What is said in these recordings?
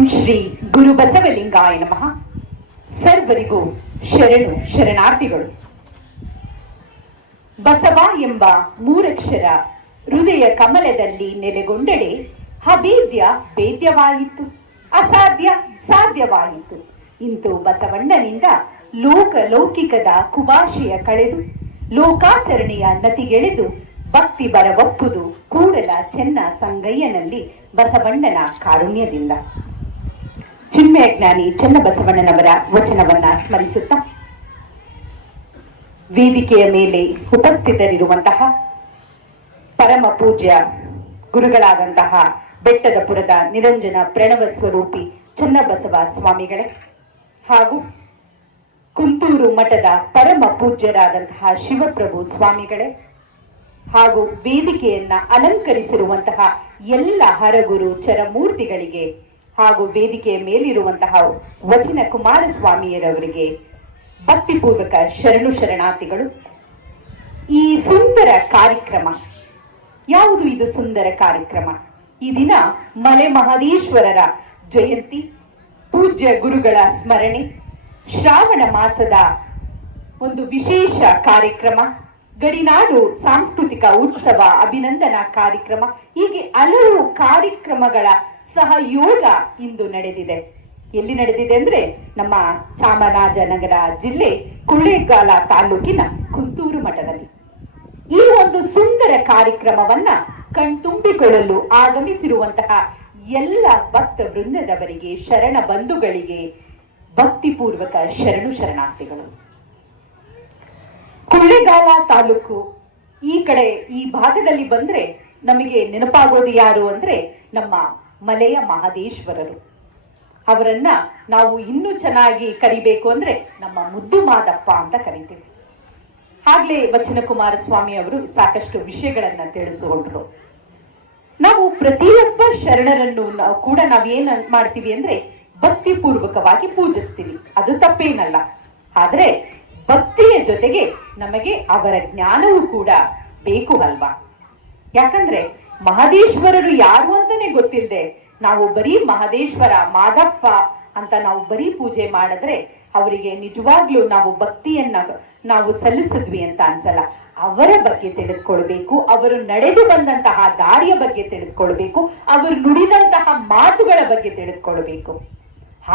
ಓಂ ಶ್ರೀ ಗುರು ಬಸವಲಿಂಗಾಯ ನಮಃ. ಸರ್ವರಿಗೂ ಶರಣು ಶರಣಾರ್ಥಿಗಳು. ಬಸವ ಎಂಬ ಮೂರಕ್ಷರ ಹೃದಯ ಕಮಲದಲ್ಲಿ ನೆಲೆಗೊಂಡೆಡೆ ಅಭೇದ್ಯ ಭೇದ್ಯವಾಯಿತು, ಅಸಾಧ್ಯ ಸಾಧ್ಯವಾಯಿತು. ಇಂತೂ ಬಸವಣ್ಣನಿಂದ ಲೋಕ ಲೌಕಿಕದ ಕುಭಾಷೆಯ ಕಳೆದು, ಲೋಕಾಚರಣೆಯ ನತಿಗೆಳೆದು ಭಕ್ತಿ ಬರವಪ್ಪುದು ಕೂಡಲ ಚೆನ್ನ ಸಂಗಯ್ಯನಲ್ಲಿ ಬಸವಣ್ಣನ ಕಾರುಣ್ಯದಿಂದ. ಚಿನ್ಮಯ ಜ್ಞಾನಿ ಚನ್ನಬಸವಣ್ಣನವರ ವಚನವನ್ನ ಸ್ಮರಿಸುತ್ತ, ವೇದಿಕೆಯ ಮೇಲೆ ಉಪಸ್ಥಿತರಿರುವಂತಹ ಪರಮ ಪೂಜ್ಯ ಗುರುಗಳಾದಂತಹ ಬೆಟ್ಟದಪುರದ ನಿರಂಜನ ಪ್ರಣವ ಸ್ವರೂಪಿ ಚನ್ನಬಸವ ಸ್ವಾಮಿಗಳೇ ಹಾಗೂ ಕುಂತೂರು ಮಠದ ಪರಮ ಪೂಜ್ಯರಾದಂತಹ ಶಿವಪ್ರಭು ಸ್ವಾಮಿಗಳೇ ಹಾಗೂ ವೇದಿಕೆಯನ್ನ ಅಲಂಕರಿಸಿರುವಂತಹ ಎಲ್ಲ ಹರಗುರು ಚರಮೂರ್ತಿಗಳಿಗೆ ಹಾಗೂ ವೇದಿಕೆಯ ಮೇಲಿರುವಂತಹ ವಚನ ಕುಮಾರಸ್ವಾಮಿಯರವರಿಗೆ ಭಕ್ತಿಪೂರ್ವಕ ಶರಣು ಶರಣಾರ್ಥಿಗಳು, ಈ ಸುಂದರ ಕಾರ್ಯಕ್ರಮ, ಯಾವುದು ಇದು ಸುಂದರ ಕಾರ್ಯಕ್ರಮ? ಈ ದಿನ ಮಲೆ ಮಹದೇಶ್ವರರ ಜಯಂತಿ, ಪೂಜ್ಯ ಗುರುಗಳ ಸ್ಮರಣೆ, ಶ್ರಾವಣ ಮಾಸದ ಒಂದು ವಿಶೇಷ ಕಾರ್ಯಕ್ರಮ, ಗಡಿನಾಡು ಸಾಂಸ್ಕೃತಿಕ ಉತ್ಸವ ಅಭಿನಂದನಾ ಕಾರ್ಯಕ್ರಮ, ಹೀಗೆ ಹಲವು ಕಾರ್ಯಕ್ರಮಗಳ ಸಹಯೋಗ ಇಂದು ನಡೆದಿದೆ. ಎಲ್ಲಿ ನಡೆದಿದೆ ಅಂದ್ರೆ ನಮ್ಮ ಚಾಮರಾಜನಗರ ಜಿಲ್ಲೆ ಕುಳ್ಳೇಗಾಲ ತಾಲೂಕಿನ ಕುಂತೂರು ಮಠದಲ್ಲಿ. ಈ ಒಂದು ಸುಂದರ ಕಾರ್ಯಕ್ರಮವನ್ನ ಕಣ್ತುಂಬಿಕೊಳ್ಳಲು ಆಗಮಿಸಿರುವಂತಹ ಎಲ್ಲ ಭಕ್ತ ವೃಂದದವರಿಗೆ ಶರಣ ಬಂಧುಗಳಿಗೆ ಭಕ್ತಿಪೂರ್ವಕ ಶರಣು ಶರಣಾರ್ಥಿಗಳು. ಕೊಳ್ಳೇಗಾಲ ತಾಲೂಕು ಈ ಕಡೆ ಈ ಭಾಗದಲ್ಲಿ ಬಂದ್ರೆ ನಮಗೆ ನೆನಪಾಗೋದು ಯಾರು ಅಂದ್ರೆ ನಮ್ಮ ಮಲೆಯ ಮಹದೇಶ್ವರರು. ಅವರನ್ನ ನಾವು ಇನ್ನೂ ಚೆನ್ನಾಗಿ ಕರಿಬೇಕು ಅಂದ್ರೆ ನಮ್ಮ ಮುದ್ದು ಮಾದಪ್ಪ ಅಂತ ಕರಿತೀವಿ. ಆಗ್ಲೇ ವಚನ ಕುಮಾರಸ್ವಾಮಿ ಅವರು ಸಾಕಷ್ಟು ವಿಷಯಗಳನ್ನ ತಿಳಿಸಿಕೊಂಡ್ರು. ನಾವು ಪ್ರತಿಯೊಬ್ಬ ಶರಣರನ್ನು ನಾವು ಕೂಡ ನಾವೇನ್ ಮಾಡ್ತೀವಿ ಅಂದ್ರೆ ಭಕ್ತಿ ಪೂರ್ವಕವಾಗಿ ಪೂಜಿಸ್ತೀವಿ. ಅದು ತಪ್ಪೇನಲ್ಲ. ಆದ್ರೆ ಭಕ್ತಿಯ ಜೊತೆಗೆ ನಮಗೆ ಅವರ ಜ್ಞಾನವೂ ಕೂಡ ಬೇಕು ಅಲ್ವಾ? ಯಾಕಂದ್ರೆ ಮಹದೇಶ್ವರರು ಯಾರು ಅಂತಾನೆ ಗೊತ್ತಿಲ್ಲದೆ ನಾವು ಬರೀ ಮಹದೇಶ್ವರ, ಮಾದಪ್ಪ ಅಂತ ನಾವು ಬರೀ ಪೂಜೆ ಮಾಡಿದ್ರೆ ಅವರಿಗೆ ನಿಜವಾಗ್ಲೂ ನಾವು ಭಕ್ತಿಯನ್ನ ನಾವು ಸಲ್ಲಿಸಿದ್ವಿ ಅಂತ ಅನ್ಸಲ್ಲ. ಅವರ ಬಗ್ಗೆ ತಿಳಿದುಕೊಳ್ಬೇಕು, ಅವರು ನಡೆದು ಬಂದಂತಹ ದಾರಿಯ ಬಗ್ಗೆ ತಿಳಿದುಕೊಳ್ಬೇಕು, ಅವರು ನುಡಿದಂತಹ ಮಾತುಗಳ ಬಗ್ಗೆ ತಿಳಿದುಕೊಳ್ಬೇಕು.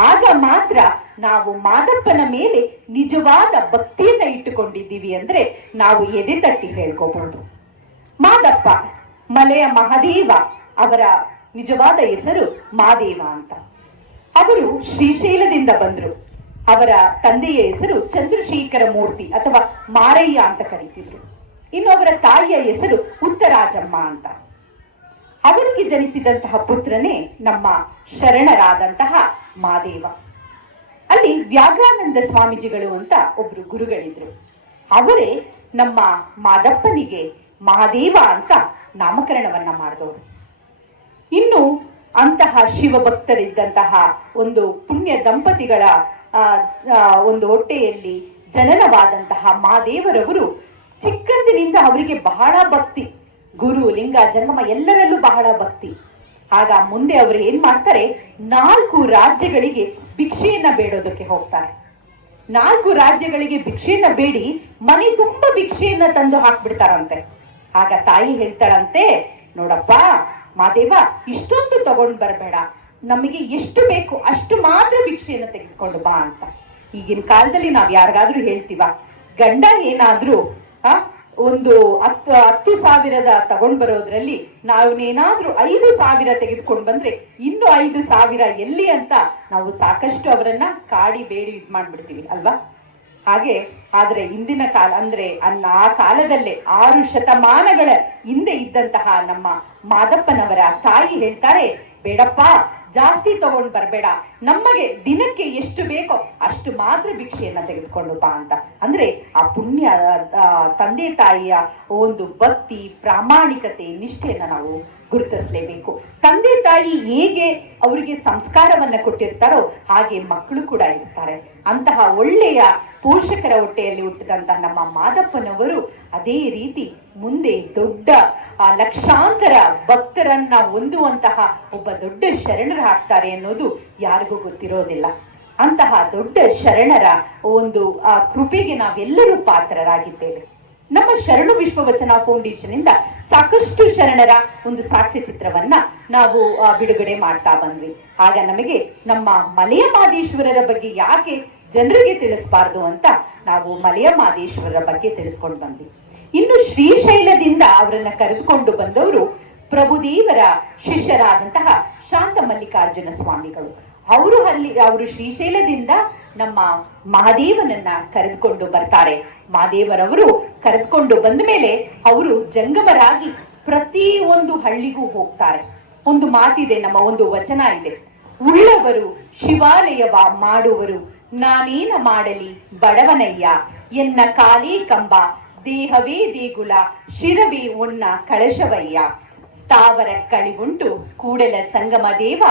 ಆಗ ಮಾತ್ರ ನಾವು ಮಾದಪ್ಪನ ಮೇಲೆ ನಿಜವಾದ ಭಕ್ತಿಯನ್ನ ಇಟ್ಟುಕೊಂಡಿದ್ದೀವಿ ಅಂದ್ರೆ ನಾವು ಎದೆ ತಟ್ಟಿ ಹೇಳ್ಕೋಬಹುದು ಮಾದಪ್ಪ ಮಲೆಯ ಮಹಾದೇವ ಅವರ ನಿಜವಾದ ಹೆಸರು ಮಾದೇವ ಅಂತ. ಅವರು ಶ್ರೀಶೈಲದಿಂದ ಬಂದರು. ಅವರ ತಂದೆಯ ಹೆಸರು ಚಂದ್ರಶೇಖರ ಮೂರ್ತಿ ಅಥವಾ ಮಾರಯ್ಯ ಅಂತ ಕರೀತಿದ್ರು. ಇನ್ನು ಅವರ ತಾಯಿಯ ಹೆಸರು ಉತ್ತರಾಜಮ್ಮ ಅಂತ. ಅವರಿಗೆ ಜನಿಸಿದಂತಹ ಪುತ್ರನೇ ನಮ್ಮ ಶರಣರಾದಂತಹ ಮಾದೇವ. ಅಲ್ಲಿ ವ್ಯಾಘ್ರಾನಂದ ಸ್ವಾಮೀಜಿಗಳು ಅಂತ ಒಬ್ರು ಗುರುಗಳಿದ್ರು. ಅವರೇ ನಮ್ಮ ಮಾದಪ್ಪನಿಗೆ ಮಹಾದೇವ ಅಂತ ನಾಮಕರಣವನ್ನ ಮಾಡಿದವರು. ಇನ್ನು ಅಂತಹ ಶಿವಭಕ್ತರಿದ್ದಂತಹ ಒಂದು ಪುಣ್ಯ ದಂಪತಿಗಳ ಒಂದು ಹೊಟ್ಟೆಯಲ್ಲಿ ಜನನವಾದಂತಹ ಮಾದೇವರವರು ಚಿಕ್ಕಂದಿನಿಂದ ಅವರಿಗೆ ಬಹಳ ಭಕ್ತಿ. ಗುರು, ಲಿಂಗ ಜಂಗಮ ಎಲ್ಲರಲ್ಲೂ ಬಹಳ ಭಕ್ತಿ. ಆಗ ಮುಂದೆ ಅವರು ಏನ್ ಮಾಡ್ತಾರೆ? ನಾಲ್ಕು ರಾಜ್ಯಗಳಿಗೆ ಭಿಕ್ಷೆಯನ್ನ ಬೇಡೋದಕ್ಕೆ ಹೋಗ್ತಾರೆ. ನಾಲ್ಕು ರಾಜ್ಯಗಳಿಗೆ ಭಿಕ್ಷೆಯನ್ನ ಬೇಡಿ, ಮನೆ ತುಂಬಾ ಭಿಕ್ಷೆಯನ್ನ ತಂದು ಹಾಕ್ಬಿಡ್ತಾರಂತೆ. ಆಗ ತಾಯಿ ಹೇಳ್ತಾಳಂತೆ, ನೋಡಪ್ಪ ಮಾದೇವ ಇಷ್ಟೊಂದು ತಗೊಂಡ್ ಬರಬೇಡ. ನಮಗೆ ಎಷ್ಟು ಬೇಕು ಅಷ್ಟು ಮಾತ್ರ ಭಿಕ್ಷೆಯನ್ನು ತೆಗೆದುಕೊಂಡು ಬಾ ಅಂತ. ಈಗಿನ ಕಾಲದಲ್ಲಿ ನಾವ್ ಯಾರಿಗಾದ್ರೂ ಹೇಳ್ತೀವ, ಗಂಡ ಏನಾದ್ರೂ, ಆ, ಒಂದು ಹತ್ತು ಹತ್ತು ಸಾವಿರದ ತಗೊಂಡ್ ಬರೋದ್ರಲ್ಲಿ ನಾವೇನಾದ್ರೂ ಐದು ಸಾವಿರ ತೆಗೆದುಕೊಂಡು ಬಂದ್ರೆ ಇನ್ನು ಐದು ಸಾವಿರ ಎಲ್ಲಿ ಅಂತ ನಾವು ಸಾಕಷ್ಟು ಅವರನ್ನ ಕಾಡಿ ಬೇಡಿ ಇದ್ ಮಾಡ್ಬಿಡ್ತೀವಿ, ಅಲ್ವಾ? ಹಾಗೆ, ಆದ್ರೆ ಇಂದಿನ ಕಾಲ, ಅಂದ್ರೆ ಅನ್ನ ಆ ಕಾಲದಲ್ಲೇ ಆರು ಶತಮಾನಗಳ ಹಿಂದೆ ಇದ್ದಂತಹ ನಮ್ಮ ಮಾದಪ್ಪನವರ ತಾಯಿ ಹೇಳ್ತಾರೆ, ಬೇಡಪ್ಪ, ಜಾಸ್ತಿ ತಗೊಂಡ್ ಬರಬೇಡ. ನಮಗೆ ದಿನಕ್ಕೆ ಎಷ್ಟು ಬೇಕೋ ಅಷ್ಟು ಮಾತ್ರ ಭಿಕ್ಷೆಯನ್ನ ತೆಗೆದುಕೊಂಡು ಬಾ ಅಂತ. ಅಂದ್ರೆ ಆ ಪುಣ್ಯ ತಂದೆ ತಾಯಿಯ ಒಂದು ಭಕ್ತಿ, ಪ್ರಾಮಾಣಿಕತೆ, ನಿಷ್ಠೆಯನ್ನ ನಾವು ಗುರುತಿಸಲೇಬೇಕು. ತಂದೆ ತಾಯಿ ಹೇಗೆ ಅವರಿಗೆ ಸಂಸ್ಕಾರವನ್ನ ಕೊಟ್ಟಿರ್ತಾರೋ ಹಾಗೆ ಮಕ್ಕಳು ಕೂಡ ಇರ್ತಾರೆ. ಅಂತಹ ಒಳ್ಳೆಯ ಪೋಷಕರ ಹೊಟ್ಟೆಯಲ್ಲಿ ಹುಟ್ಟಿದಂತಹ ನಮ್ಮ ಮಾದಪ್ಪನವರು ಅದೇ ರೀತಿ ಮುಂದೆ ದೊಡ್ಡ, ಆ ಲಕ್ಷಾಂತರ ಭಕ್ತರನ್ನ ಹೊಂದುವಂತಹ ಒಬ್ಬ ದೊಡ್ಡ ಶರಣರಾಗ್ತಾರೆ ಅನ್ನೋದು ಯಾರಿಗೂ ಗೊತ್ತಿರೋದಿಲ್ಲ. ಅಂತಹ ದೊಡ್ಡ ಶರಣರ ಒಂದು, ಆ ಕೃಪೆಗೆ ನಾವೆಲ್ಲರೂ ಪಾತ್ರರಾಗಿದ್ದೇವೆ. ನಮ್ಮ ಶರಣು ವಿಶ್ವವಚನ ಫೌಂಡೇಶನ್ ಇಂದ ಸಾಕಷ್ಟು ಶರಣರ ಒಂದು ಸಾಕ್ಷ್ಯ ಚಿತ್ರವನ್ನ ನಾವು ಬಿಡುಗಡೆ ಮಾಡ್ತಾ ಬಂದ್ವಿ. ಆಗ ನಮಗೆ ನಮ್ಮ ಮಲೆಯ ಮಾದೇಶ್ವರರ ಬಗ್ಗೆ ಯಾಕೆ ಜನರಿಗೆ ತಿಳಿಸಬಾರ್ದು ಅಂತ ನಾವು ಮಲೆಯ ಮಾದೇಶ್ವರರ ಬಗ್ಗೆ ತಿಳಿಸ್ಕೊಂಡು ಬಂದ್ವಿ. ಇನ್ನು ಶ್ರೀಶೈಲದಿಂದ ಅವರನ್ನ ಕರೆದುಕೊಂಡು ಬಂದವರು ಪ್ರಭುದೇವರ ಶಿಷ್ಯರಾದಂತಹ ಶಾಂತ ಮಲ್ಲಿಕಾರ್ಜುನ ಸ್ವಾಮಿಗಳು. ಅವರು ಅಲ್ಲಿ, ಅವರು ಶ್ರೀಶೈಲದಿಂದ ನಮ್ಮ ಮಹಾದೇವನನ್ನ ಕರೆದುಕೊಂಡು ಬರ್ತಾರೆ. ಮಹಾದೇವರವರು ಕರೆದುಕೊಂಡು ಬಂದ ಮೇಲೆ ಅವರು ಜಂಗಮರಾಗಿ ಪ್ರತಿ ಒಂದು ಹಳ್ಳಿಗೂ ಹೋಗ್ತಾರೆ. ಒಂದು ಮಾತಿದೆ, ನಮ್ಮ ಒಂದು ವಚನ ಇದೆ. ಉಳ್ಳವರು ಶಿವಾಲಯವ ಮಾಡುವರು ನಾನೇನ ಮಾಡಲಿ ಬಡವನಯ್ಯ. ಎನ್ನ ಕಾಲೇ ಕಂಬ, ದೇಹವೇ ದೇಗುಲ, ಶಿರವಿ ಉಣ್ಣ ಕಳಶವಯ್ಯ. ಸ್ಥಾವರ ಕಳಿವುಂಟು ಕೂಡಲ ಸಂಗಮ ದೇವ,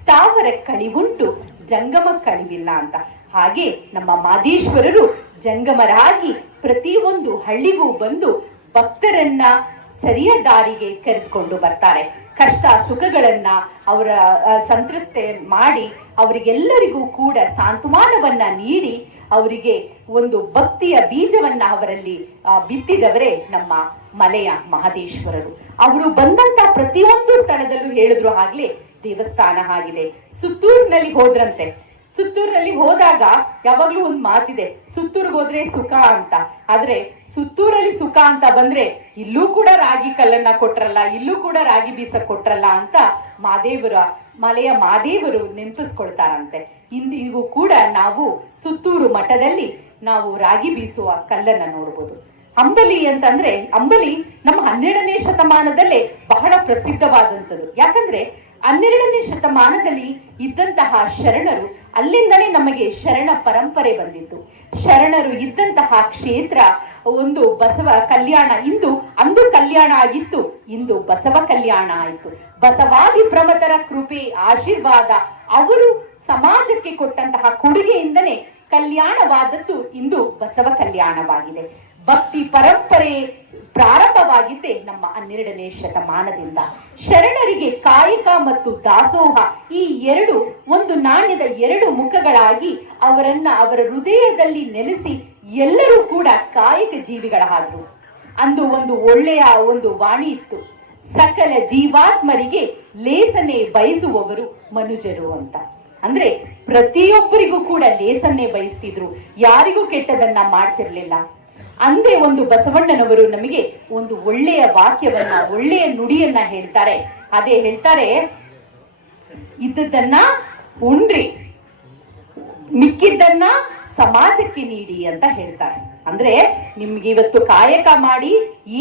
ಸ್ಥಾವರ ಕಳಿವುಂಟು ಜಂಗಮ ಕಳಿವಿಲ್ಲ ಅಂತ. ಹಾಗೆ ನಮ್ಮ ಮಾದೇಶ್ವರರು ಜಂಗಮರಾಗಿ ಪ್ರತಿಯೊಂದು ಹಳ್ಳಿಗೂ ಬಂದು ಭಕ್ತರನ್ನ ಸರಿಯ ದಾರಿಗೆ ಕರೆದುಕೊಂಡು ಬರ್ತಾರೆ. ಕಷ್ಟ ಸುಖಗಳನ್ನ ಅವರ ಸಂತ್ರಸ್ತೆ ಮಾಡಿ ಅವರಿಗೆಲ್ಲರಿಗೂ ಕೂಡ ಸಾಂತ್ವಾನವನ್ನ ನೀಡಿ ಅವರಿಗೆ ಒಂದು ಭಕ್ತಿಯ ಬೀಜವನ್ನ ಅವರಲ್ಲಿ ಬಿತ್ತಿದವರೇ ನಮ್ಮ ಮಲೆಯ ಮಹದೇಶ್ವರರು. ಅವರು ಬಂದಂತ ಪ್ರತಿಯೊಂದು ಸ್ಥಳದಲ್ಲೂ ಹೇಳಿದ್ರು ಆಗ್ಲಿ ದೇವಸ್ಥಾನ ಆಗಿದೆ ಸುತ್ತೂರಿನಲ್ಲಿ ಹೋದ್ರಂತೆ. ಸುತ್ತೂರಿನಲ್ಲಿ ಹೋದಾಗ ಯಾವಾಗ್ಲೂ ಒಂದು ಮಾತಿದೆ, ಸುತ್ತೂರ್ಗ್ ಹೋದ್ರೆ ಸುಖ ಅಂತ. ಆದ್ರೆ ಸುತ್ತೂರಲ್ಲಿ ಸುಖ ಅಂತ ಬಂದ್ರೆ ಇಲ್ಲೂ ಕೂಡ ರಾಗಿ ಕಲ್ಲನ್ನ ಕೊಟ್ರಲ್ಲ, ಇಲ್ಲೂ ಕೂಡ ರಾಗಿ ಬೀಸ ಕೊಟ್ರಲ್ಲ ಅಂತ ಮಾದೇವರ, ಮಲೆಯ ಮಾದೇವರು ನೆನಪಿಸ್ಕೊಳ್ತಾರಂತೆ. ಇಂದಿಗೂ ಕೂಡ ನಾವು ಸುತ್ತೂರು ಮಠದಲ್ಲಿ ನಾವು ರಾಗಿ ಬೀಸುವ ಕಲ್ಲನ್ನ ನೋಡ್ಬೋದು. ಅಂಬಲಿ ಅಂತಂದ್ರೆ, ಅಂಬಲಿ ನಮ್ಮ ಹನ್ನೆರಡನೇ ಶತಮಾನದಲ್ಲೇ ಬಹಳ ಪ್ರಸಿದ್ಧವಾದಂಥದ್ದು. ಯಾಕಂದ್ರೆ ಹನ್ನೆರಡನೇ ಶತಮಾನದಲ್ಲಿ ಇದ್ದಂತಹ ಶರಣರು ಅಲ್ಲಿಂದಲೇ ನಮಗೆ ಶರಣ ಪರಂಪರೆ ಬಂದಿತ್ತು. ಶರಣರು ಇದ್ದಂತಹ ಕ್ಷೇತ್ರ, ಒಂದು ಬಸವ ಕಲ್ಯಾಣ ಇಂದು, ಅಂದು ಕಲ್ಯಾಣ ಆಗಿತ್ತು. ಇಂದು ಬಸವ ಕಲ್ಯಾಣ ಆಯಿತು. ಬಸವಾದಿ ಪ್ರಮತರ ಕೃಪೆ, ಆಶೀರ್ವಾದ, ಅವರು ಸಮಾಜಕ್ಕೆ ಕೊಟ್ಟಂತಹ ಕೊಡುಗೆಯಿಂದನೇ ಕಲ್ಯಾಣವಾದದ್ದು ಇಂದು ಬಸವ ಕಲ್ಯಾಣವಾಗಿದೆ. ಭಕ್ತಿ ಪರಂಪರೆ ಪ್ರಾರಂಭವಾಗಿದ್ದೇ ನಮ್ಮ ಹನ್ನೆರಡನೇ ಶತಮಾನದಿಂದ. ಶರಣರಿಗೆ ಕಾಯಕ ಮತ್ತು ದಾಸೋಹ ಈ ಎರಡು ಒಂದು ನಾಣ್ಯದ ಎರಡು ಮುಖಗಳಾಗಿ ಅವರನ್ನ ಅವರ ಹೃದಯದಲ್ಲಿ ನೆಲೆಸಿ ಎಲ್ಲರೂ ಕೂಡ ಕಾಯಕ ಜೀವಿಗಳಾದ್ರು. ಅಂದು ಒಂದು ಒಳ್ಳೆಯ ಒಂದು ವಾಣಿ ಇತ್ತು. ಸಕಲ ಜೀವಾತ್ಮರಿಗೆ ಲೇಸನೆ ಬಯಸುವವರು ಮನುಜರು ಅಂತ. ಅಂದ್ರೆ ಪ್ರತಿಯೊಬ್ಬರಿಗೂ ಕೂಡ ಲೇಸನ್ನೇ ಬಯಸ್ತಿದ್ರು. ಯಾರಿಗೂ ಕೆಟ್ಟದನ್ನ ಮಾಡ್ತಿರ್ಲಿಲ್ಲ. ಅಂದೇ ಒಂದು ಬಸವಣ್ಣನವರು ನಮಗೆ ಒಂದು ಒಳ್ಳೆಯ ವಾಕ್ಯವನ್ನ, ಒಳ್ಳೆಯ ನುಡಿಯನ್ನ ಹೇಳ್ತಾರೆ. ಅದೇ ಹೇಳ್ತಾರೆ ಇದ್ದದನ್ನ ಉಂಡ್ರಿ ಮಿಕ್ಕಿದ್ದನ್ನ ಸಮಾಜಕ್ಕೆ ನೀಡಿ ಅಂತ ಹೇಳ್ತಾರೆ. ಅಂದ್ರೆ ನಿಮ್ಗೆ ಇವತ್ತು ಕಾಯಕ ಮಾಡಿ,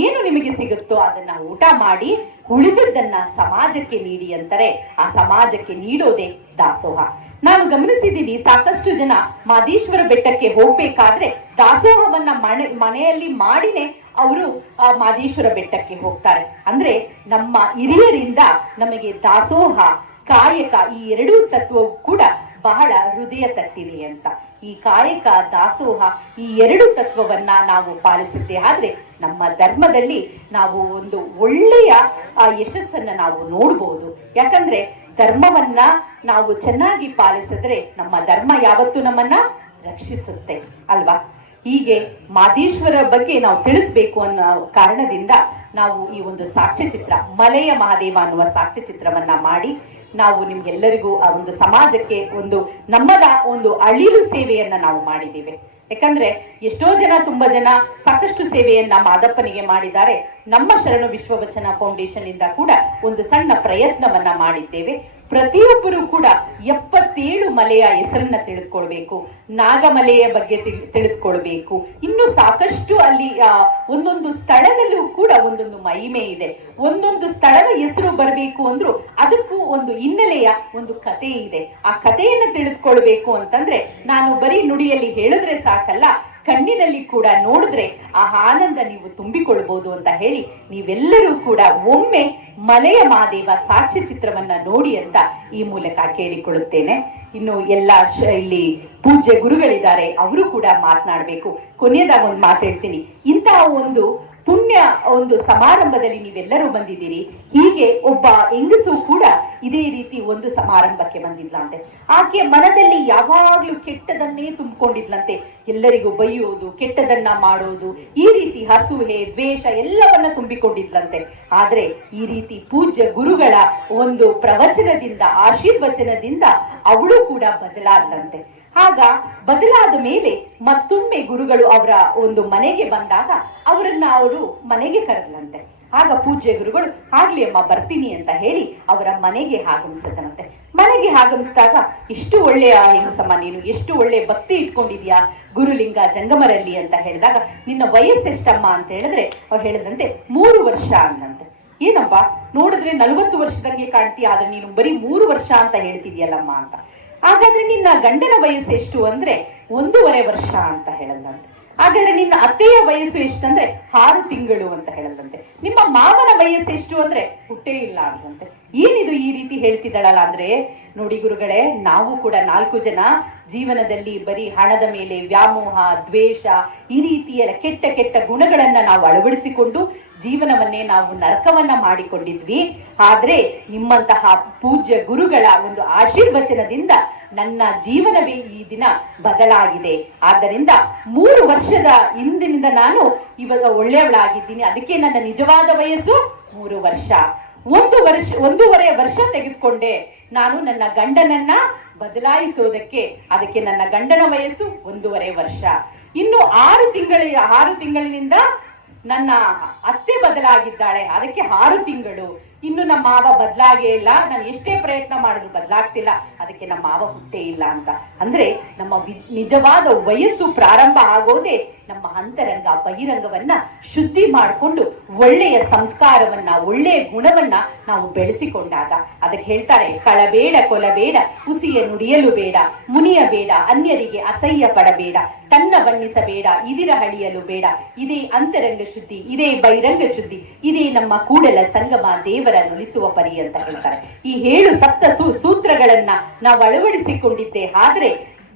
ಏನು ನಿಮಗೆ ಸಿಗುತ್ತೋ ಅದನ್ನ ಊಟ ಮಾಡಿ, ಉಳಿದದ್ದನ್ನ ಸಮಾಜಕ್ಕೆ ನೀಡಿ ಅಂತಾರೆ. ಆ ಸಮಾಜಕ್ಕೆ ನೀಡೋದೇ ದಾಸೋಹ. ನಾನು ಗಮನಿಸಿದ್ದೀನಿ ಸಾಕಷ್ಟು ಜನ ಮಾದೇಶ್ವರ ಬೆಟ್ಟಕ್ಕೆ ಹೋಗ್ಬೇಕಾದ್ರೆ ದಾಸೋಹವನ್ನ ಮನೆ ಮನೆಯಲ್ಲಿ ಮಾಡಿನೇ ಅವರು ಆ ಮಾದೇಶ್ವರ ಬೆಟ್ಟಕ್ಕೆ ಹೋಗ್ತಾರೆ. ಅಂದ್ರೆ ನಮ್ಮ ಹಿರಿಯರಿಂದ ನಮಗೆ ದಾಸೋಹ ಕಾಯಕ ಈ ಎರಡೂ ತತ್ವವು ಕೂಡ ಬಹಳ ಹೃದಯ ತಟ್ಟಿದೆ ಅಂತ. ಈ ಕಾಯಕ ದಾಸೋಹ ಈ ಎರಡು ತತ್ವವನ್ನ ನಾವು ಪಾಲಿಸುತ್ತೆ. ಆದ್ರೆ ನಮ್ಮ ಧರ್ಮದಲ್ಲಿ ನಾವು ಒಂದು ಒಳ್ಳೆಯ ಆ, ಯಶಸ್ಸನ್ನ ನಾವು ನೋಡ್ಬೋದು. ಯಾಕಂದ್ರೆ ಧರ್ಮವನ್ನ ನಾವು ಚೆನ್ನಾಗಿ ಪಾಲಿಸಿದ್ರೆ ನಮ್ಮ ಧರ್ಮ ಯಾವತ್ತೂ ನಮ್ಮನ್ನ ರಕ್ಷಿಸುತ್ತೆ, ಅಲ್ವಾ? ಹೀಗೆ ಮಾದೇಶ್ವರ ಬಗ್ಗೆ ನಾವು ತಿಳಿಸ್ಬೇಕು ಅನ್ನೋ ಕಾರಣದಿಂದ ನಾವು ಈ ಒಂದು ಸಾಕ್ಷ್ಯಚಿತ್ರ, ಮಲೆಯ ಮಹಾದೇವ ಅನ್ನುವ ಸಾಕ್ಷ್ಯಚಿತ್ರವನ್ನ ಮಾಡಿ ನಾವು ನಿಮ್ಗೆಲ್ಲರಿಗೂ ಆ ಒಂದು ಸಮಾಜಕ್ಕೆ ಒಂದು ನಮ್ಮದ ಒಂದು ಅಳಿಲು ಸೇವೆಯನ್ನ ನಾವು ಮಾಡಿದ್ದೇವೆ. ಯಾಕಂದ್ರೆ ಎಷ್ಟೋ ಜನ, ತುಂಬಾ ಜನ ಸಾಕಷ್ಟು ಸೇವೆಯನ್ನ ಮಾದಪ್ಪನಿಗೆ ಮಾಡಿದ್ದಾರೆ. ನಮ್ಮ ಶರಣು ವಿಶ್ವವಚನ ಫೌಂಡೇಶನ್ ಇಂದ ಕೂಡ ಒಂದು ಸಣ್ಣ ಪ್ರಯತ್ನವನ್ನ ಮಾಡಿದ್ದೇವೆ. ಪ್ರತಿಯೊಬ್ಬರು ಕೂಡ ಎಪ್ಪತ್ತೇಳು ಮಲೆಯ ಹೆಸರನ್ನ ತಿಳಿದುಕೊಳ್ಬೇಕು. ನಾಗಮಲೆಯ ಬಗ್ಗೆ ತಿಳ್- ತಿಳಿದುಕೊಳ್ಬೇಕು ಇನ್ನು ಸಾಕಷ್ಟು ಅಲ್ಲಿ ಒಂದೊಂದು ಸ್ಥಳದಲ್ಲೂ ಕೂಡ ಒಂದೊಂದು ಮಹಿಮೆ ಇದೆ. ಒಂದೊಂದು ಸ್ಥಳದ ಹೆಸರು ಬರಬೇಕು ಅಂದ್ರೂ ಅದಕ್ಕೂ ಒಂದು ಹಿನ್ನೆಲೆಯ ಒಂದು ಕಥೆ ಇದೆ. ಆ ಕಥೆಯನ್ನು ತಿಳಿದುಕೊಳ್ಬೇಕು ಅಂತಂದ್ರೆ ನಾನು ಬರೀ ನುಡಿಯಲ್ಲಿ ಹೇಳಿದ್ರೆ ಸಾಕಲ್ಲ, ಕಣ್ಣಿನಲ್ಲಿ ಕೂಡ ನೋಡಿದ್ರೆ ಆ ಆನಂದ, ನೀವು ತುಂಬಿಕೊಳ್ಬಹುದು ಅಂತ ಹೇಳಿ ನೀವೆಲ್ಲರೂ ಕೂಡ ಒಮ್ಮೆ ಮಲೆಯ ಮಹಾದೇವ ಸಾಕ್ಷ್ಯ ಚಿತ್ರವನ್ನ ನೋಡಿ ಅಂತ ಈ ಮೂಲಕ ಕೇಳಿಕೊಳ್ಳುತ್ತೇನೆ. ಇನ್ನು ಎಲ್ಲ ಇಲ್ಲಿ ಪೂಜ್ಯ ಗುರುಗಳಿದ್ದಾರೆ, ಅವರು ಕೂಡ ಮಾತನಾಡಬೇಕು. ಕೊನೆಯದಾಗ ಒಂದು ಮಾತಾಡ್ತೀನಿ ಇಂತಹ ಒಂದು ಪುಣ್ಯ ಒಂದು ಸಮಾರಂಭದಲ್ಲಿ ನೀವೆಲ್ಲರೂ ಬಂದಿದ್ದೀರಿ. ಹೀಗೆ ಒಬ್ಬ ಹೆಂಗಸು ಕೂಡ ಇದೇ ರೀತಿ ಒಂದು ಸಮಾರಂಭಕ್ಕೆ ಬಂದಿದ್ಲಂತೆ. ಆಕೆ ಮನದಲ್ಲಿ ಯಾವಾಗ್ಲೂ ಕೆಟ್ಟದನ್ನೇ ತುಂಬಿಕೊಂಡಿದ್ಲಂತೆ. ಎಲ್ಲರಿಗೂ ಬೈಯೋದು, ಕೆಟ್ಟದನ್ನ ಮಾಡೋದು, ಈ ರೀತಿ ಹಸುಹೆ, ದ್ವೇಷ ಎಲ್ಲವನ್ನ ತುಂಬಿಕೊಂಡಿದ್ಲಂತೆ. ಆದ್ರೆ ಈ ರೀತಿ ಪೂಜ್ಯ ಗುರುಗಳ ಒಂದು ಪ್ರವಚನದಿಂದ, ಆಶೀರ್ವಚನದಿಂದ ಅವಳು ಕೂಡ ಬದಲಾದಂತೆ ಆಗ ಬದಲಾದ ಮೇಲೆ ಮತ್ತೊಮ್ಮೆ ಗುರುಗಳು ಅವರ ಒಂದು ಮನೆಗೆ ಬಂದಾಗ ಅವರನ್ನ ಅವರು ಮನೆಗೆ ಕರೆದ್ಲಂತೆ ಆಗ ಪೂಜ್ಯ ಗುರುಗಳು, ಆಗ್ಲಿ ಅಮ್ಮ, ಬರ್ತೀನಿ ಅಂತ ಹೇಳಿ ಅವರ ಮನೆಗೆ ಆಗಮಿಸಿದನಂತೆ ಮನೆಗೆ ಆಗಮಿಸಿದಾಗ, ಇಷ್ಟು ಒಳ್ಳೆಯ ಹೆಂಗಸಮ್ಮ, ನೀನು ಎಷ್ಟು ಒಳ್ಳೆ ಭಕ್ತಿ ಇಟ್ಕೊಂಡಿದ್ಯಾ ಗುರುಲಿಂಗ ಜಂಗಮರಲ್ಲಿ ಅಂತ ಹೇಳಿದಾಗ, ನಿನ್ನ ವಯಸ್ಸೆಷ್ಟಮ್ಮ ಅಂತ ಹೇಳಿದ್ರೆ, ಅವ್ರು ಹೇಳಿದಂತೆ, ಮೂರು ವರ್ಷ ಅಂದಂತೆ. ಏನಪ್ಪ, ನೋಡಿದ್ರೆ ನಲವತ್ತು ವರ್ಷದಂಗೆ ಕಾಣ್ತೀಯ, ಆದ್ರೆ ನೀನು ಬರೀ ಮೂರು ವರ್ಷ ಅಂತ ಹೇಳ್ತಿದ್ಯಲ್ಲಮ್ಮ ಅಂತ. ಹಾಗಾದ್ರೆ ನಿನ್ನ ಗಂಡನ ವಯಸ್ಸು ಎಷ್ಟು ಅಂದ್ರೆ ಒಂದೂವರೆ ವರ್ಷ ಅಂತ ಹೇಳಲ್ಲಂತೆ ಹಾಗಾದ್ರೆ ನಿನ್ನ ಅತ್ತೆಯ ವಯಸ್ಸು ಎಷ್ಟಂದ್ರೆ ಆರು ತಿಂಗಳು ಅಂತ ಹೇಳಲ್ಲಂತೆ ನಿಮ್ಮ ಮಾವನ ವಯಸ್ಸು ಎಷ್ಟು ಅಂದ್ರೆ ಹುಟ್ಟೇ ಇಲ್ಲ ಅಂತಂತೆ ಏನಿದು ಈ ರೀತಿ ಹೇಳ್ತಿದ್ದಾಳಲ್ಲ ಅಂದ್ರೆ, ನೋಡಿ ಗುರುಗಳೇ, ನಾವು ಕೂಡ ನಾಲ್ಕು ಜನ ಜೀವನದಲ್ಲಿ ಬರೀ ಹಣದ ಮೇಲೆ ವ್ಯಾಮೋಹ, ದ್ವೇಷ ಈ ರೀತಿಯ ಕೆಟ್ಟ ಕೆಟ್ಟ ಗುಣಗಳನ್ನ ನಾವು ಅಳವಡಿಸಿಕೊಂಡು ಜೀವನವನ್ನೇ ನಾವು ನರಕವನ್ನ ಮಾಡಿಕೊಂಡಿದ್ವಿ. ಆದ್ರೆ ನಿಮ್ಮಂತಹ ಪೂಜ್ಯ ಗುರುಗಳ ಒಂದು ಆಶೀರ್ವಚನದಿಂದ ನನ್ನ ಜೀವನವೇ ಈ ದಿನ ಬದಲಾಗಿದೆ. ಆದ್ದರಿಂದ ಮೂರು ವರ್ಷದ ಹಿಂದಿನಿಂದ ನಾನು ಇವಾಗ ಒಳ್ಳೆಯವಳಾಗಿದ್ದೀನಿ. ಅದಕ್ಕೆ ನನ್ನ ನಿಜವಾದ ವಯಸ್ಸು ಮೂರು ವರ್ಷ. ಒಂದು ವರ್ಷ, ಒಂದೂವರೆ ವರ್ಷ ತೆಗೆದುಕೊಂಡೆ. ನಾನು ನನ್ನ ಗಂಡನನ್ನ ಬದಲಾಯಿಸೋದಕ್ಕೆ ಅದಕ್ಕೆ ನನ್ನ ಗಂಡನ ವಯಸ್ಸು ಒಂದೂವರೆ ವರ್ಷ. ಇನ್ನು ಆರು ತಿಂಗಳ, ಆರು ತಿಂಗಳಿನಿಂದ ನನ್ನ ಅತ್ತೆ ಬದಲಾಗಿದ್ದಾಳೆ. ಅದಕ್ಕೆ ಆರು ತಿಂಗಳು. ಇನ್ನು ನಮ್ಮ ಮಾವ ಬದಲಾಗೇ ಇಲ್ಲ. ನಾನು ಎಷ್ಟೇ ಪ್ರಯತ್ನ ಮಾಡಿದ್ರು ಬದಲಾಗ್ತಿಲ್ಲ. ಅದಕ್ಕೆ ನಮ್ಮ ಮಾವ ಹುಟ್ಟೇ ಇಲ್ಲ ಅಂತ. ಅಂದ್ರೆ ನಮ್ಮ ನಿಜವಾದ ವಯಸ್ಸು ಪ್ರಾರಂಭ ಆಗೋದೇ ನಮ್ಮ ಅಂತರಂಗ, ಬಹಿರಂಗವನ್ನ ಶುದ್ಧಿ ಮಾಡಿಕೊಂಡು ಒಳ್ಳೆಯ ಸಂಸ್ಕಾರವನ್ನ, ಒಳ್ಳೆಯ ಗುಣವನ್ನ ನಾವು ಬೆಳೆಸಿಕೊಂಡಾಗ. ಅದಕ್ಕೆ ಹೇಳ್ತಾರೆ, ಕಳಬೇಡ, ಕೊಲಬೇಡ, ಹುಸಿಯ ನುಡಿಯಲು ಬೇಡ, ಮುನಿಯ ಬೇಡ, ಅನ್ಯರಿಗೆ ಅಸಹ್ಯ ಪಡಬೇಡ, ತನ್ನ ಬಣ್ಣಿಸಬೇಡ, ಇದಿರ ಹಳಿಯಲು ಬೇಡ. ಇದೇ ಅಂತರಂಗ ಶುದ್ಧಿ, ಇದೇ ಬಹಿರಂಗ ಶುದ್ಧಿ, ಇದೇ ನಮ್ಮ ಕೂಡಲ ಸಂಗಮ ದೇವರ ನುಲಿಸುವ ಪರಿ ಅಂತ ಹೇಳ್ತಾರೆ. ಈ ಹೇಳು ಸಪ್ತ ಸೂತ್ರಗಳನ್ನ ನಾವು ಅಳವಡಿಸಿಕೊಂಡಿದ್ದೆ. ಆದ್ರೆ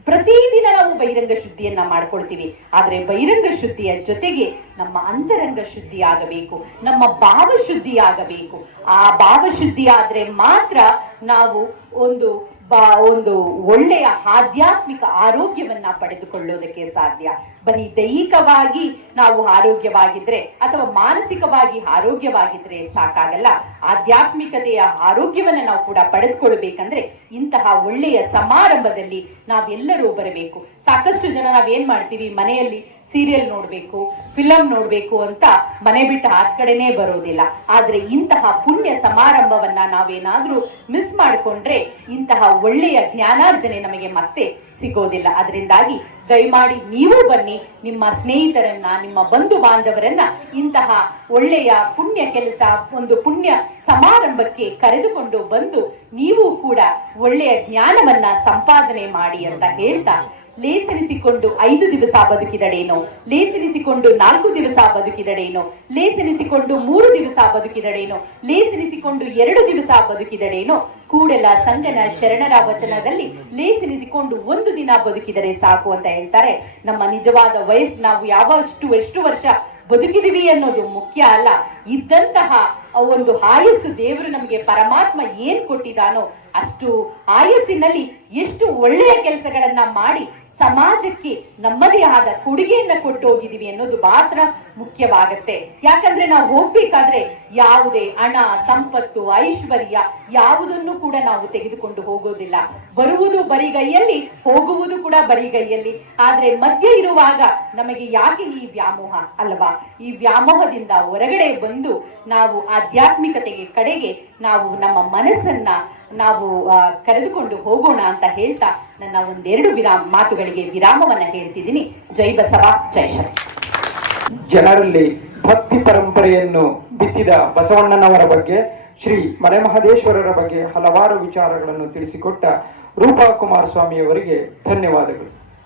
ಪ್ರತಿದಿನ ನಾವು ಬಹಿರಂಗ ಶುದ್ಧಿಯನ್ನ ಮಾಡ್ಕೊಳ್ತೀವಿ. ಆದ್ರೆ ಬಹಿರಂಗ ಶುದ್ಧಿಯ ಜೊತೆಗೆ ನಮ್ಮ ಅಂತರಂಗ ಶುದ್ಧಿ ಆಗಬೇಕು ನಮ್ಮ ಭಾವಶುದ್ಧಿ ಆಗಬೇಕು ಆ ಭಾವಶುದ್ಧಿ ಆದ್ರೆ ಮಾತ್ರ ನಾವು ಒಂದು ಒಂದು ಒಳ್ಳೆಯ ಆಧ್ಯಾತ್ಮಿಕ ಆರೋಗ್ಯವನ್ನ ಪಡೆದುಕೊಳ್ಳೋದಕ್ಕೆ ಸಾಧ್ಯ. ಬರೀ ದೈಹಿಕವಾಗಿ ನಾವು ಆರೋಗ್ಯವಾಗಿದ್ರೆ ಅಥವಾ ಮಾನಸಿಕವಾಗಿ ಆರೋಗ್ಯವಾಗಿದ್ರೆ ಸಾಕಾಗಲ್ಲ. ಆಧ್ಯಾತ್ಮಿಕತೆಯ ಆರೋಗ್ಯವನ್ನ ನಾವು ಕೂಡ ಪಡೆದುಕೊಳ್ಬೇಕಂದ್ರೆ ಇಂತಹ ಒಳ್ಳೆಯ ಸಮಾರಂಭದಲ್ಲಿ ನಾವೆಲ್ಲರೂ ಬರಬೇಕು. ಸಾಕಷ್ಟು ಜನ ನಾವೇನ್ ಮಾಡ್ತೀವಿ ಮನೆಯಲ್ಲಿ ಸೀರಿಯಲ್ ನೋಡಬೇಕು ಫಿಲಂ ನೋಡಬೇಕು ಅಂತ ಮನೆ ಬಿಟ್ಟು ಆ ಕಡೆನೇ ಬರೋದಿಲ್ಲ. ಆದರೆ ಇಂತಹ ಪುಣ್ಯ ಸಮಾರಂಭವನ್ನ ನಾವೇನಾದ್ರೂ ಮಿಸ್ ಮಾಡಿಕೊಂಡ್ರೆ ಇಂತಹ ಒಳ್ಳೆಯ ಜ್ಞಾನಾರ್ಜನೆ ನಮಗೆ ಮತ್ತೆ ಸಿಗೋದಿಲ್ಲ. ಅದರಿಂದಾಗಿ ದಯಮಾಡಿ ನೀವು ಬನ್ನಿ, ನಿಮ್ಮ ಸ್ನೇಹಿತರನ್ನ, ನಿಮ್ಮ ಬಂಧು ಬಾಂಧವರನ್ನ ಇಂತಹ ಒಳ್ಳೆಯ ಪುಣ್ಯ ಕೆಲಸ, ಒಂದು ಪುಣ್ಯ ಸಮಾರಂಭಕ್ಕೆ ಕರೆದುಕೊಂಡು ಬಂದು ನೀವು ಕೂಡ ಒಳ್ಳೆಯ ಜ್ಞಾನವನ್ನ ಸಂಪಾದನೆ ಮಾಡಿ ಅಂತ ಹೇಳ್ತಾ ಲೇಸನಿಸಿಕೊಂಡು ಐದು ದಿವಸ ಬದುಕಿದಡೇನೋ ಲೇಸನಿಸಿಕೊಂಡು ನಾಲ್ಕು ದಿವಸ ಬದುಕಿದಡೇನೋ ಲೇಸನಿಸಿಕೊಂಡು ಮೂರು ದಿವಸ ಬದುಕಿದಡೇನೋ ಲೇಸನಿಸಿಕೊಂಡು ಎರಡು ದಿವಸ ಬದುಕಿದಡೇನೋ ಕೂಡಲ ಸಂಗನ ಶರಣರ ವಚನದಲ್ಲಿ ಲೇಸನಿಸಿಕೊಂಡು ಒಂದು ದಿನ ಬದುಕಿದರೆ ಸಾಕು ಅಂತ ಹೇಳ್ತಾರೆ. ನಮ್ಮ ನಿಜವಾದ ವಯಸ್ಸು, ನಾವು ಯಾವಷ್ಟು, ಎಷ್ಟು ವರ್ಷ ಬದುಕಿದೀವಿ ಅನ್ನೋದು ಮುಖ್ಯ ಅಲ್ಲ. ಇದ್ದಂತಹ ಒಂದು ಆಯಸ್ಸು ದೇವರು ನಮಗೆ ಪರಮಾತ್ಮ ಏನ್ ಕೊಟ್ಟಿದಾನೋ ಅಷ್ಟು ಆಯಸ್ಸಿನಲ್ಲಿ ಎಷ್ಟು ಒಳ್ಳೆಯ ಕೆಲಸಗಳನ್ನ ಮಾಡಿ ಸಮಾಜಕ್ಕೆ ನಮ್ಮದೇ ಆದ ಕೊಡುಗೆಯನ್ನು ಕೊಟ್ಟು ಅನ್ನೋದು ಮಾತ್ರ ಮುಖ್ಯವಾಗತ್ತೆ. ಯಾಕಂದ್ರೆ ನಾವು ಹೋಗ್ಬೇಕಾದ್ರೆ ಯಾವುದೇ ಹಣ, ಸಂಪತ್ತು, ಐಶ್ವರ್ಯ ಯಾವುದನ್ನು ಕೂಡ ನಾವು ತೆಗೆದುಕೊಂಡು ಹೋಗೋದಿಲ್ಲ. ಬರುವುದು ಬರಿಗೈಯಲ್ಲಿ ಹೋಗುವುದು ಕೂಡ ಬರಿಗೈಯಲ್ಲಿ ಆದ್ರೆ ಮಧ್ಯೆ ಇರುವಾಗ ನಮಗೆ ಯಾಕೆ ಈ ವ್ಯಾಮೋಹ ಅಲ್ವಾ? ಈ ವ್ಯಾಮೋಹದಿಂದ ಹೊರಗಡೆ ಬಂದು ನಾವು ಆಧ್ಯಾತ್ಮಿಕತೆಗೆ ಕಡೆಗೆ ನಾವು ನಮ್ಮ ಮನಸ್ಸನ್ನ ನಾವು ಕರೆದುಕೊಂಡು ಹೋಗೋಣ ಅಂತ ಹೇಳ್ತಾ ನನ್ನ ಒಂದೆರಡು ವಿರಾಮ ಮಾತುಗಳಿಗೆ ವಿರಾಮವನ್ನ ಹೇಳ್ತಿದ್ದೀನಿ. ಜೈ ಬಸವ, ಜೈ ಜನರಲ್ಲಿ ಭಕ್ತಿ ಪರಂಪರೆಯನ್ನು ಬಿತ್ತಿದ ಬಸವಣ್ಣನವರ ಬಗ್ಗೆ, ಶ್ರೀ ಮಲೆಮಹದೇಶ್ವರರ ಬಗ್ಗೆ ಹಲವಾರು ವಿಚಾರಗಳನ್ನು ತಿಳಿಸಿಕೊಟ್ಟ ರೂಪಾ ಕುಮಾರಸ್ವಾಮಿಯವರಿಗೆ ಧನ್ಯವಾದಗಳು.